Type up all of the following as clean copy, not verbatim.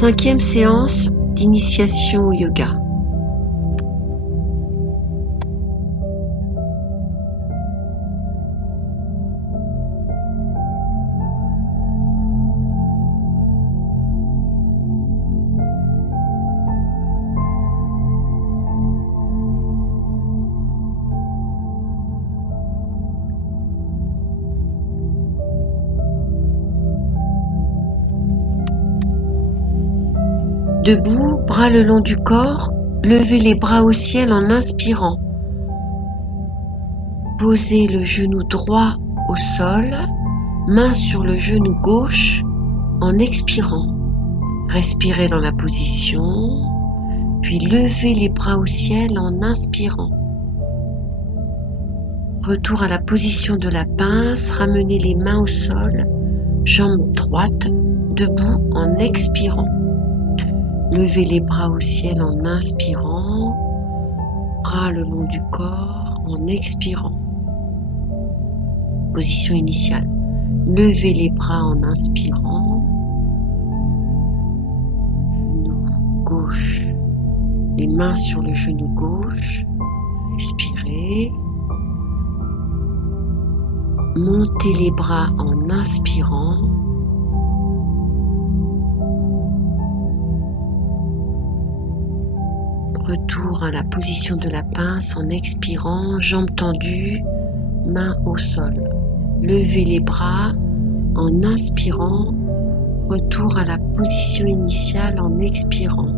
5e séance d'initiation au yoga. Debout, bras le long du corps, levez les bras au ciel en inspirant. Posez le genou droit au sol, main sur le genou gauche en expirant. Respirez dans la position, puis levez les bras au ciel en inspirant. Retour à la position de la pince, ramenez les mains au sol, jambes droites, debout en expirant. Levez les bras au ciel en inspirant, bras le long du corps en expirant. Position initiale. Levez les bras en inspirant, genou gauche, les mains sur le genou gauche, respirez. Montez les bras en inspirant. Retour à la position de la pince en expirant, jambes tendues, mains au sol. Levez les bras en inspirant, retour à la position initiale en expirant.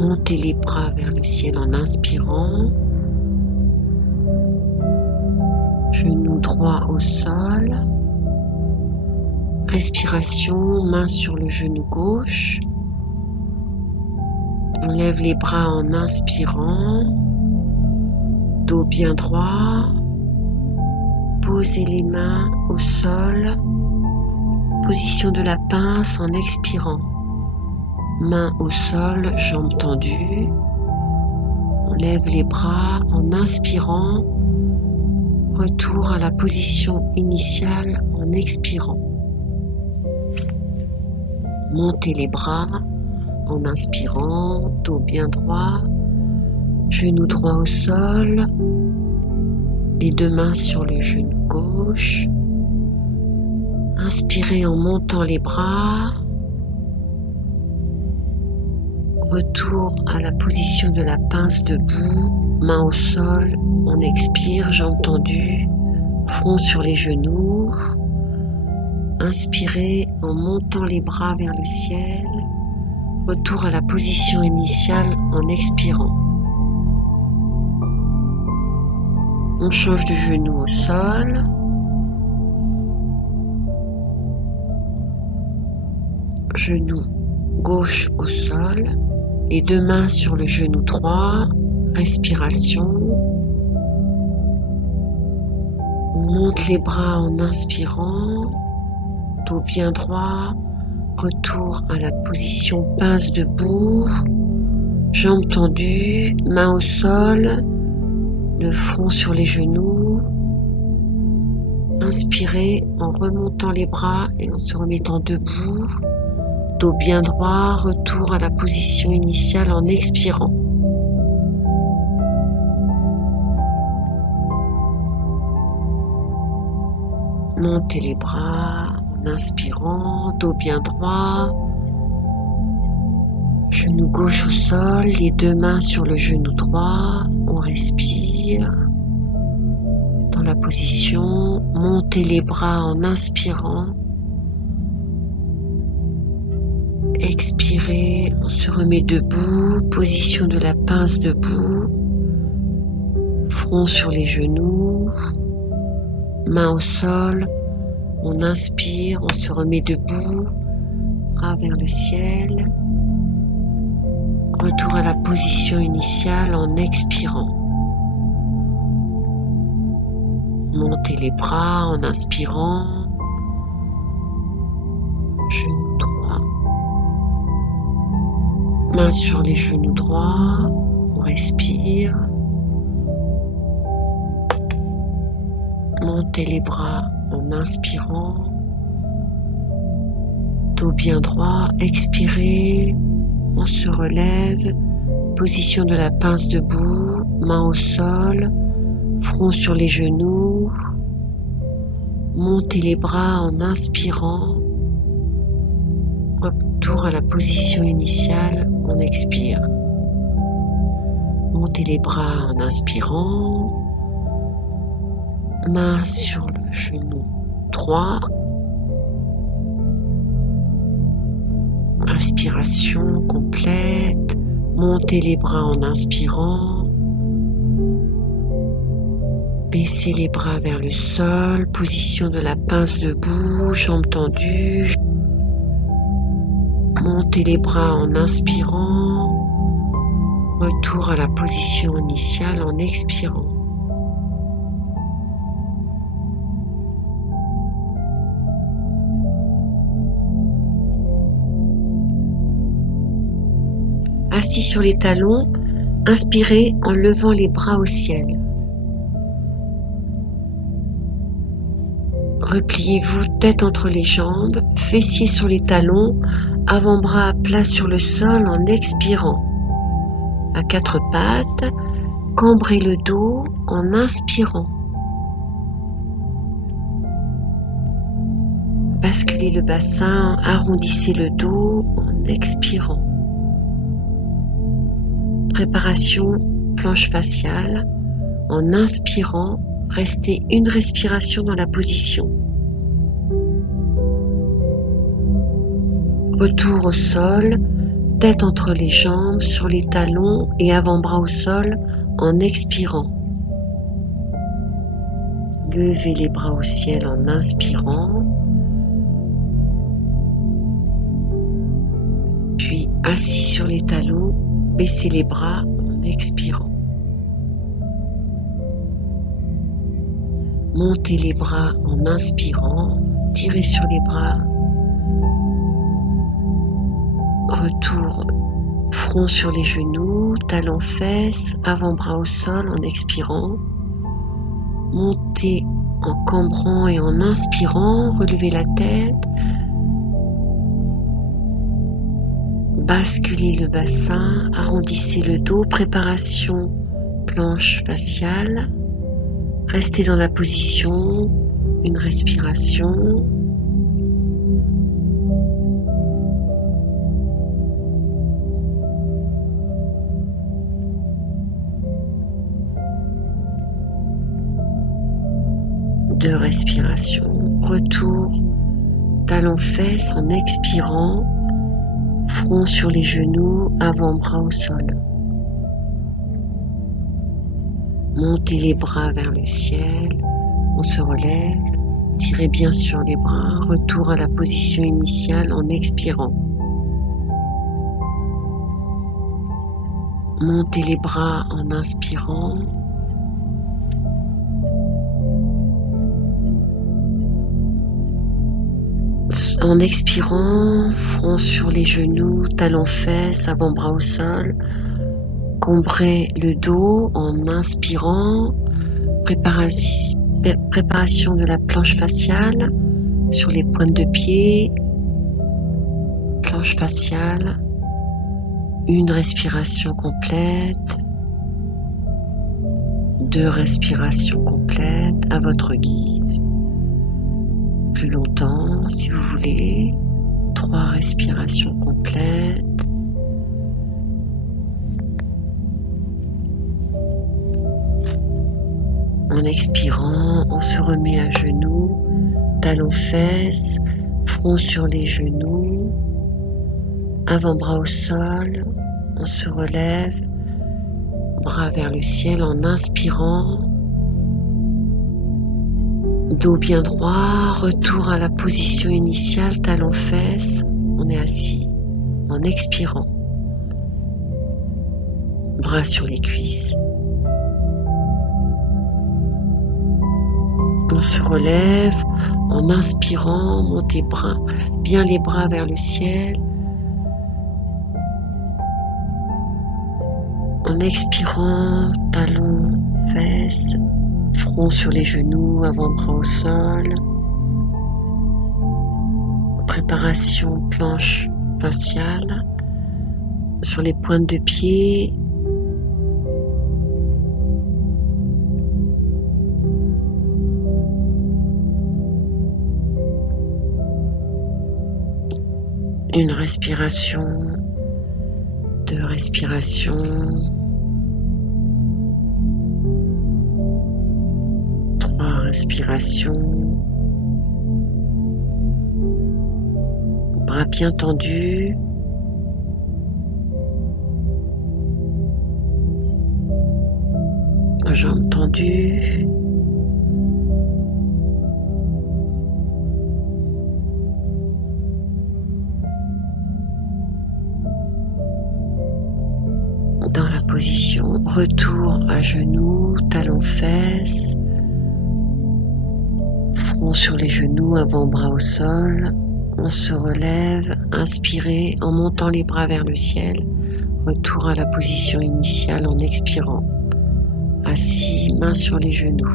Montez les bras vers le ciel en inspirant, genou droit au sol. Respiration, main sur le genou gauche. On lève les bras en inspirant, dos bien droit. Posez les mains au sol, position de la pince en expirant. Main au sol, jambes tendues. On lève les bras en inspirant, retour à la position initiale en expirant. Montez les bras en inspirant, dos bien droit, genou droit au sol, les deux mains sur le genou gauche. Inspirez en montant les bras. Retour à la position de la pince debout, main au sol, on expire, jambes tendues, front sur les genoux. Inspirez en montant les bras vers le ciel, retour à la position initiale en expirant. On change de genou au sol. Genou gauche au sol, les deux mains sur le genou droit, respiration. On monte les bras en inspirant. Dos bien droit, retour à la position pince debout, jambes tendues, mains au sol, le front sur les genoux. Inspirez en remontant les bras et en se remettant debout, dos bien droit, retour à la position initiale en expirant. Montez les bras. Inspirant, dos bien droit, genou gauche au sol, les deux mains sur le genou droit, on respire. Dans la position, montez les bras en inspirant. Expirez, on se remet debout, position de la pince debout, front sur les genoux, main au sol. On inspire, on se remet debout, bras vers le ciel. Retour à la position initiale en expirant. Montez les bras en inspirant. Genou droit. Main sur les genoux droits, on respire. Montez les bras en inspirant. Dos bien droit, expirez, on se relève. Position de la pince debout, main au sol, front sur les genoux. Montez les bras en inspirant. Retour à la position initiale, on expire. Montez les bras en inspirant. Main sur le genou droit. Inspiration complète. Montez les bras en inspirant. Baissez les bras vers le sol. Position de la pince debout, jambes tendues. Montez les bras en inspirant. Retour à la position initiale en expirant. Assis sur les talons, inspirez en levant les bras au ciel. Repliez-vous tête entre les jambes, fessiers sur les talons, avant-bras plat sur le sol en expirant. À quatre pattes, cambrez le dos en inspirant. Basculez le bassin, arrondissez le dos en expirant. Préparation planche faciale. En inspirant, restez une respiration dans la position. Retour au sol, tête entre les jambes, sur les talons et avant-bras au sol en expirant. Levez les bras au ciel en inspirant. Puis assis sur les talons, baissez les bras en expirant. Montez les bras en inspirant, tirez sur les bras. Retour, front sur les genoux, talons fesses, avant-bras au sol en expirant. Montez en cambrant et en inspirant, relevez la tête. Basculez le bassin, arrondissez le dos, préparation planche faciale. Restez dans la position, une respiration. Deux respirations. Retour, talons fesses en expirant. Front sur les genoux, avant-bras au sol. Montez les bras vers le ciel, on se relève, tirez bien sur les bras, retour à la position initiale en expirant. Montez les bras en inspirant. En expirant, front sur les genoux, talons fesses, avant-bras au sol. Cambrez le dos en inspirant. Préparation de la planche faciale sur les pointes de pied. Planche faciale. Une respiration complète. Deux respirations complètes à votre guise. Plus longtemps si vous voulez. 3 respirations complètes. En expirant, on se remet à genoux, talons fesses, front sur les genoux, avant-bras au sol, on se relève, bras vers le ciel en inspirant. Dos bien droit, retour à la position initiale, talons fesses, on est assis en expirant. Bras sur les cuisses. On se relève en inspirant, montez bien les bras vers le ciel. En expirant, talons, fesses, Front sur les genoux, avant-bras au sol. Préparation planche faciale. Sur les pointes de pied. Une respiration, deux respirations, trois respirations, bras bien tendus, jambes tendues. Dans la position, retour à genoux, talons fesses, front sur les genoux, avant-bras au sol. On se relève, inspirez en montant les bras vers le ciel. Retour à la position initiale en expirant. Assis, mains sur les genoux.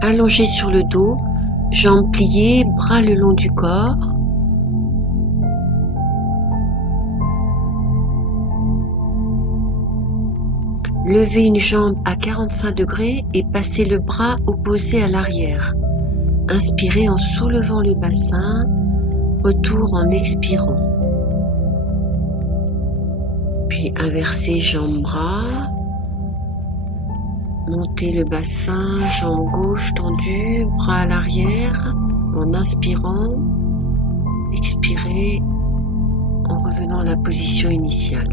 Allongé sur le dos, jambes pliées, bras le long du corps. Levez une jambe à 45 degrés et passez le bras opposé à l'arrière. Inspirez en soulevant le bassin, retour en expirant. Puis inversez jambes-bras. Montez le bassin, jambe gauche tendue, bras à l'arrière, en inspirant. Expirez en revenant à la position initiale.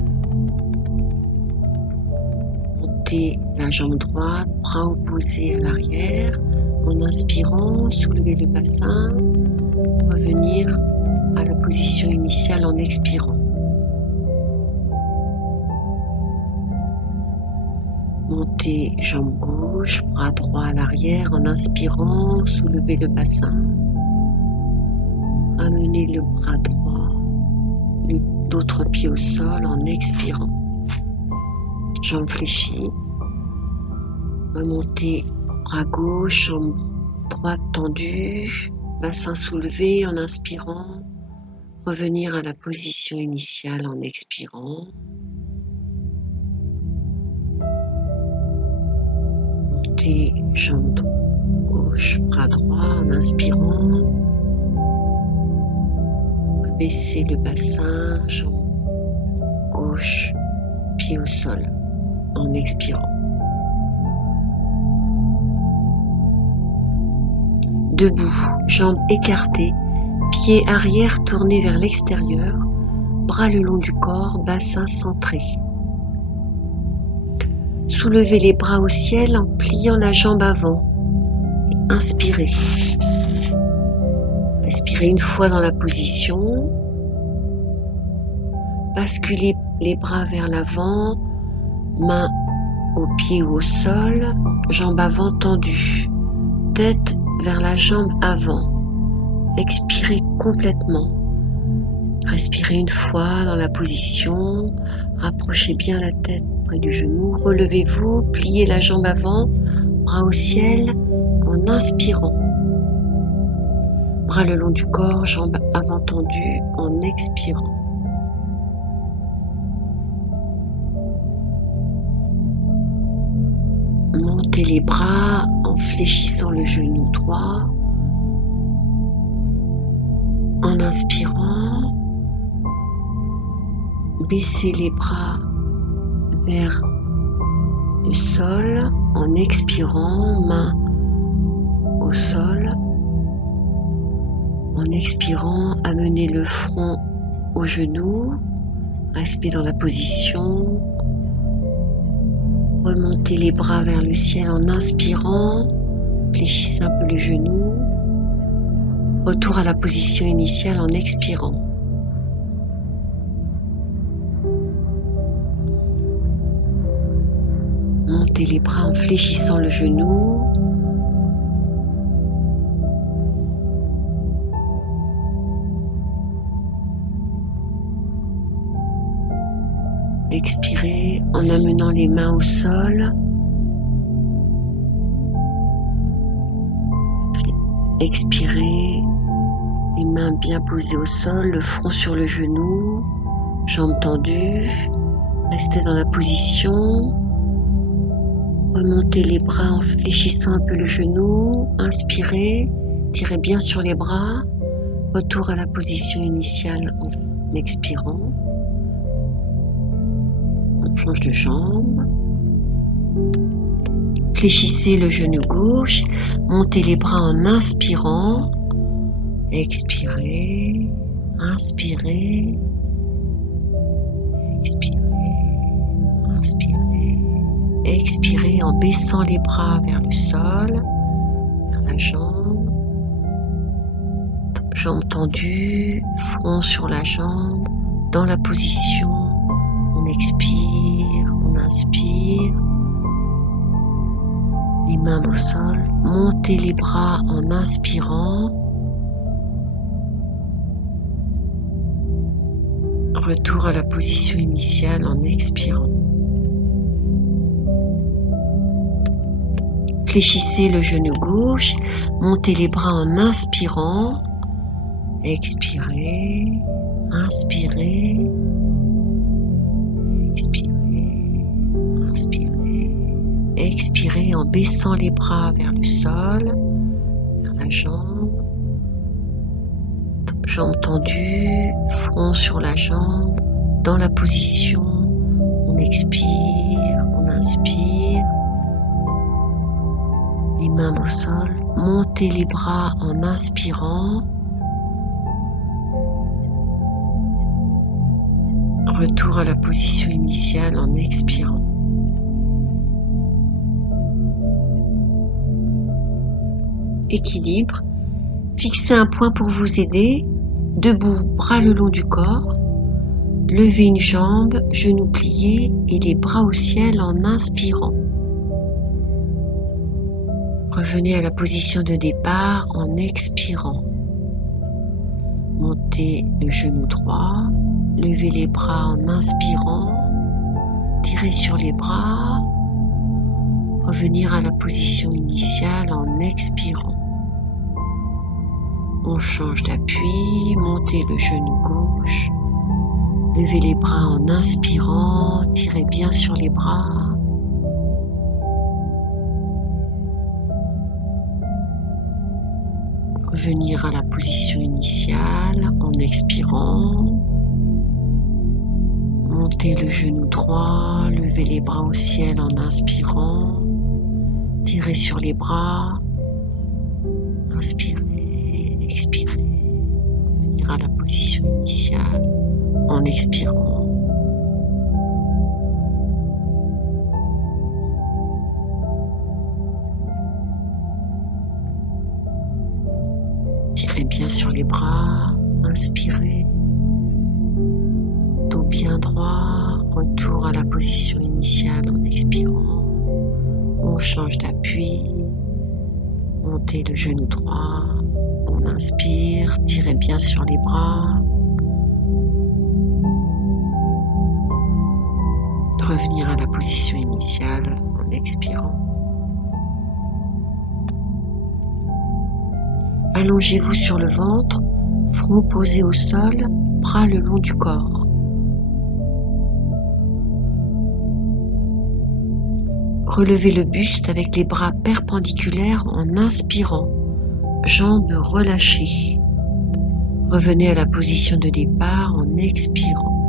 Montez la jambe droite, bras opposés à l'arrière, en inspirant, soulevez le bassin, revenir à la position initiale en expirant. Montez jambe gauche, bras droit à l'arrière en inspirant, soulevez le bassin. Ramenez le bras droit, l'autre pied au sol en expirant. Jambe fléchie. Remontez bras gauche, jambe droite tendue, bassin soulevé en inspirant. Revenir à la position initiale en expirant. Jambe gauche, bras droit en inspirant. Baissez le bassin, jambe gauche, pied au sol en expirant. Debout, jambes écartées, pieds arrière tournés vers l'extérieur, bras le long du corps, bassin centré. Soulevez les bras au ciel en pliant la jambe avant. Inspirez. Respirez une fois dans la position. Basculez les bras vers l'avant, mains aux pieds ou au sol, jambes avant tendues, tête vers la jambe avant. Expirez complètement. Respirez une fois dans la position. Rapprochez bien la tête près du genou. Relevez-vous, pliez la jambe avant, bras au ciel en inspirant. Bras le long du corps, jambes avant tendues en expirant. Montez les bras en fléchissant le genou droit. En inspirant, baissez les bras vers le sol. En expirant, main au sol. En expirant, amenez le front au genou. Restez dans la position. Remontez les bras vers le ciel en inspirant. Fléchissez un peu le genou. Retour à la position initiale en expirant. Montez les bras en fléchissant le genou. Expirez en amenant les mains au sol. Expirez, les mains bien posées au sol, le front sur le genou, jambes tendues. Restez dans la position. Remontez les bras en fléchissant un peu le genou. Inspirez, tirez bien sur les bras. Retour à la position initiale en expirant. On change de jambe. Fléchissez le genou gauche. Montez les bras en inspirant. Expirez. Inspirez. Expirez. Inspirez. Expirez en baissant les bras vers le sol, vers la jambe. Jambes tendues, front sur la jambe, dans la position. On expire, on inspire. Les mains au sol. Montez les bras en inspirant. Retour à la position initiale en expirant. Fléchissez le genou gauche, montez les bras en inspirant, expirez, inspirez, expirez, inspirez, expirez en baissant les bras vers le sol, vers la jambe, jambes tendues, front sur la jambe, dans la position, on expire, on inspire. Les mains au sol, montez les bras en inspirant. Retour à la position initiale en expirant. Équilibre. Fixez un point pour vous aider. Debout, bras le long du corps. Levez une jambe, genoux pliés et les bras au ciel en inspirant. Revenez à la position de départ en expirant. Montez le genou droit, levez les bras en inspirant, tirez sur les bras, revenir à la position initiale en expirant. On change d'appui, montez le genou gauche, levez les bras en inspirant, tirez bien sur les bras. Revenir à la position initiale en expirant. Montez le genou droit, levez les bras au ciel en inspirant. Tirez sur les bras. Inspirez, expirez. Revenir à la position initiale en expirant. Tirez bien sur les bras, inspirez, dos bien droit, retour à la position initiale en expirant. On change d'appui, montez le genou droit, on inspire, tirez bien sur les bras. Revenir à la position initiale en expirant. Allongez-vous sur le ventre, front posé au sol, bras le long du corps. Relevez le buste avec les bras perpendiculaires en inspirant, jambes relâchées. Revenez à la position de départ en expirant.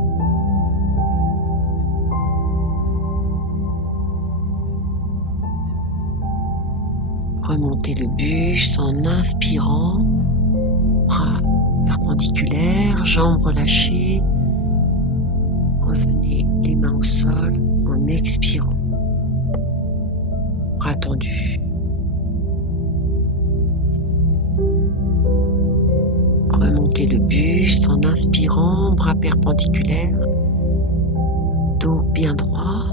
Remontez le buste en inspirant, bras perpendiculaires, jambes relâchées. Revenez les mains au sol en expirant. Bras tendus. Remontez le buste en inspirant, bras perpendiculaires, dos bien droit.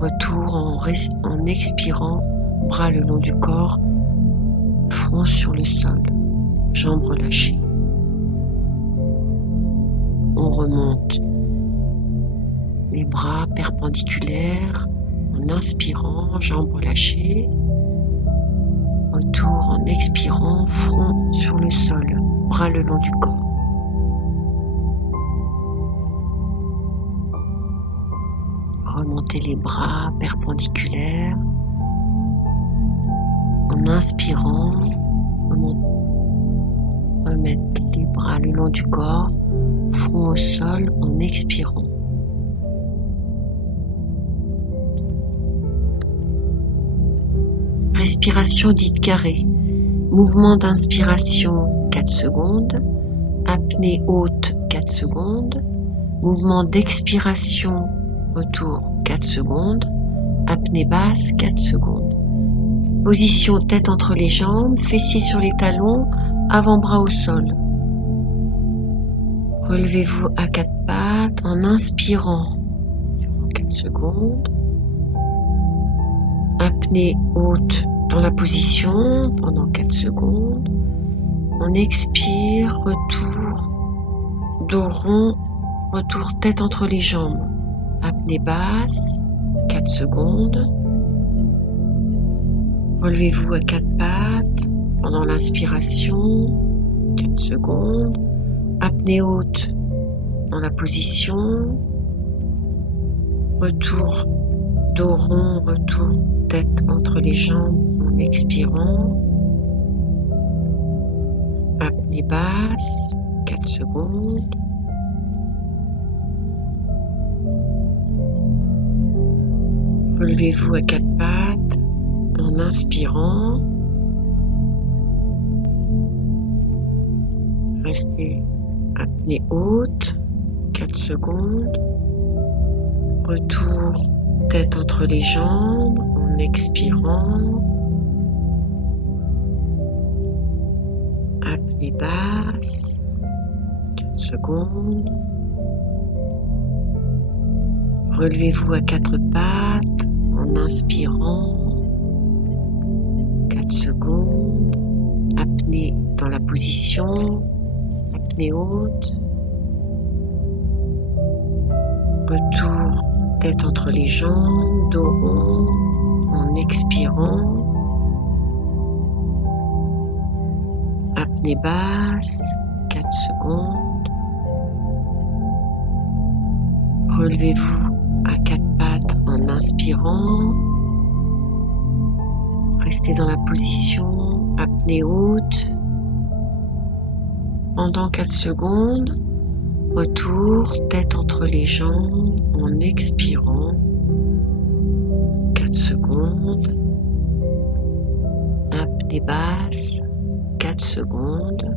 Retour en expirant, bras le long du corps, front sur le sol, jambes relâchées. on remonte les bras perpendiculaires en inspirant, jambes relâchées. Retour en expirant, front sur le sol, bras le long du corps. Remontez les bras perpendiculaires en inspirant, remettre les bras le long du corps, front au sol en expirant. Respiration dite carrée. Mouvement d'inspiration 4 secondes. Apnée haute 4 secondes. Mouvement d'expiration retour 4 secondes. Apnée basse 4 secondes. Position tête entre les jambes, fessiers sur les talons, avant-bras au sol. Relevez-vous à 4 pattes en inspirant durant 4 secondes. Apnée haute dans la position pendant 4 secondes. On expire, retour, dos rond, retour tête entre les jambes. Apnée basse, 4 secondes. Relevez-vous à 4 pattes pendant l'inspiration, 4 secondes. Apnée haute dans la position. Retour, dos rond, retour tête entre les jambes en expirant. Apnée basse, 4 secondes. Relevez-vous à 4 pattes en inspirant. Restez apnée haute, 4 secondes. Retour tête entre les jambes en expirant. Apnée basse, 4 secondes. Relevez-vous à 4 pattes en inspirant. 4 secondes. Apnée dans la position. Apnée haute. Retour tête entre les jambes, dos rond en expirant. Apnée basse, 4 secondes. Relevez-vous à 4 pattes en inspirant. Restez dans la position, apnée haute. Pendant 4 secondes, retour, tête entre les jambes en expirant. 4 secondes. Apnée basse, 4 secondes.